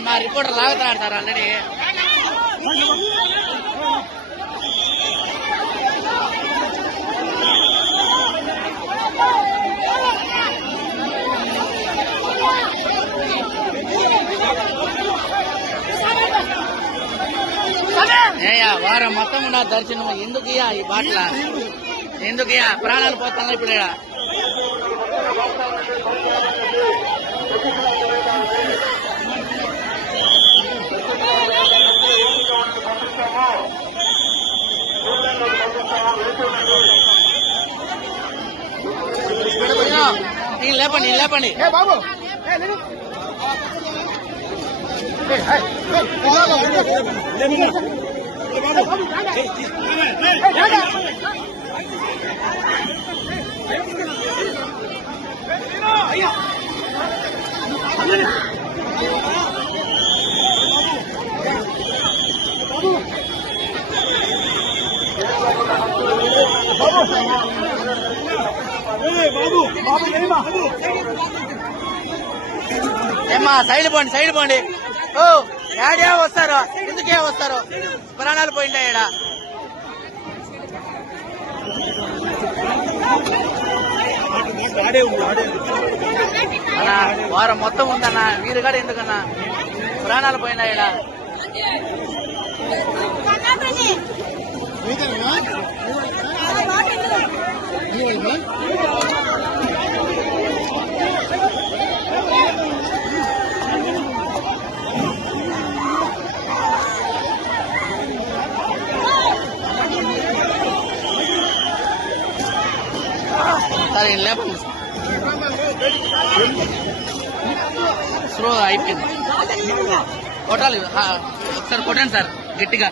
Sir మా reporter లాగుతున్నాడు sir already వారం మొత్తం ఉన్న దర్శనం ఎందుకు ఈ బాట్ల? ఎందుకు ప్రాణాలు పోతున్నా ఇప్పుడు ఇక్కడ నేను లేపండి నేను లేపండి ఏమ్మా సైడ్ పోండి సైడ్ పోండి. ఓ యాడే వస్తారు. ఎందుకే వస్తారు? ప్రాణాలు పోయిందా ఈడ. అన్నా వారం మొత్తం ఉందన్నా మీరు కూడా ఎందుకన్నా? ప్రాణాలు పోయినా ఈడ. సరే లేపండి స్లో అయిపోయింది కొట్టాలి ఆ, ఒకసారి కొట్టండి సార్ గట్టిగా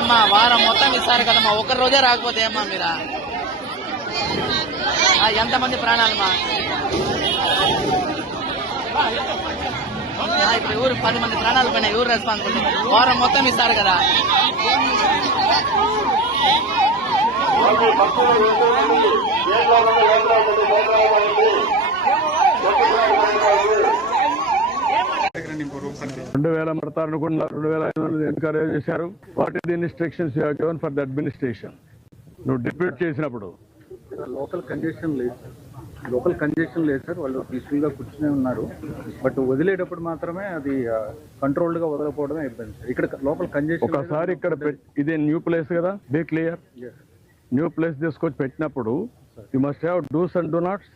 కదమ్మా వారం మొత్తం ఇస్తారు కదమ్మా ఒక్క రోజే రాకపోతే ఏమ్మా మీరా? ఎంతమంది ప్రాణాలమ్మా ఇప్పుడు ఊరు పది మంది ప్రాణాలు పోయినాయి ఊరు రెస్పాన్సిబుల్ వారం మొత్తం ఇస్తారు కదా. రెండు వేల పడతారు అనుకున్న రెండు వేల ఐదు వందలు ఎన్కరేజ్ చేశారు? What is the instructions you given for the administration నువ్వు డిప్యూట్ చేసినప్పుడు. లోకల్ కంజెషన్ లేదు. సార్ లోకల్ కంజెషన్ లేదు సార్. వాళ్ళు పీస్ఫుల్గా కూర్చునే ఉన్నారు. బట్ వదిలేటప్పుడు మాత్రమే అది కంట్రోల్డ్గా వదలకపోవడమే ఇబ్బంది సార్. ఇక్కడ లోకల్ కంజెషన్ ఒకసారి ఇక్కడ ఇదే న్యూ ప్లేస్ కదా? బీ క్లియర్ న్యూ ప్లేస్ తీసుకొచ్చి పెట్టినప్పుడు you must have dos and do nots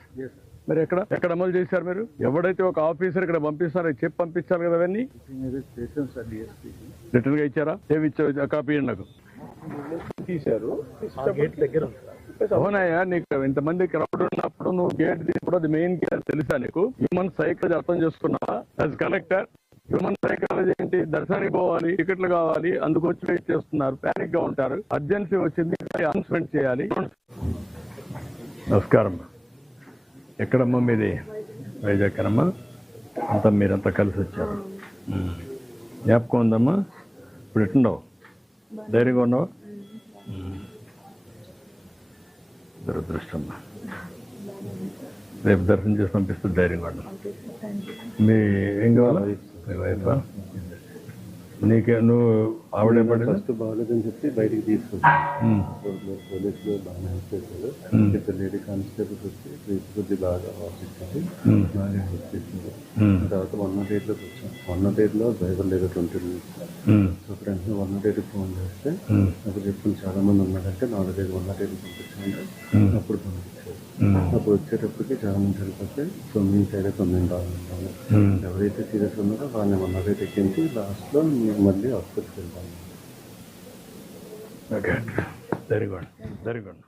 మరి ఎక్కడ? ఎక్కడ అమలు చేశారు మీరు? ఎవడైతే ఒక ఆఫీసర్ ఇక్కడ పంపిస్తారో చెప్పి పంపించారు కదా అవన్నీ? రిటర్న్గా ఇచ్చారా? ఏమి ఇచ్చారు? కాపీ నాకు. తీశారు. గేట్ దగ్గర అవునయ్యా నీకు ఇంతమంది క్రౌడ్ ఉన్నప్పుడు నువ్వు గేట్ తీసుకోవడం అది మెయిన్ గేట్ తెలుసా నీకు? హ్యూమన్ సైకాలజీ అర్థం చేసుకున్నావా? యాజ్ కలెక్టర్ హ్యూమన్ సైకాలజీ ఏంటి? దర్శనానికి పోవాలి టికెట్లు కావాలి అందుకు వచ్చి వెయిట్ చేస్తున్నారు. ప్యానిక్గా ఉంటారు. అర్జెన్సీ వచ్చింది అనౌన్స్మెంట్ చేయాలి. నమస్కారం. ఎక్కడమ్మా మీది? వైజాగ్ అమ్మా అంతా మీరంతా కలిసి వచ్చారు. జ్ఞాపకం ఉందమ్మా? ఇప్పుడు ఎట్లున్నావు? ధైర్యంగా ఉన్నావా? ఉమ్. దురదృష్టం రేపు దర్శనం చేసి పంపిస్తే ధైర్యంగా ఉన్నాం. మీ ఏం కావాలా? మీ వైఫ్? నీకే నువ్వు ఆవిడ ఫస్ట్ బాగాలేదని చెప్పి బయటికి తీసుకొచ్చాను. పోలీసులు బాగానే హెల్ప్ చేశారు ఇద్దరు లేడీ కానిస్టేబుల్స్ వచ్చి ప్లీజ్ కొద్ది బాగా ఆఫీస్కి బాగా హెల్ప్ చేసింది తర్వాత వన్ నాట్ ఎయిట్లోకి వచ్చాం వన్ నాట్ ఎయిట్లో డ్రైవర్ లేదు twenty minutes. So friends one nought ఎయిట్కి ఫోన్ చేస్తే అప్పుడు చెప్పుకుని చాలా మంది ఉన్నారంటే నాలుగు ఐదు వన్ నాట్ ఎయిట్కి పంపించండి. అప్పుడు పంపించారు. అప్పుడు వచ్చేటప్పటికి చాలా మంది చనిపోతే తొమ్మిది సైడ్ తొమ్మిది రావాలి ఎవరైతే సీరియస్ ఉన్నారో వాళ్ళని నాట్ ఎయిట్ ఎక్కించి లాస్ట్లో మళ్ళీ హాస్పిటల్కి వెళ్తాము okay very good very good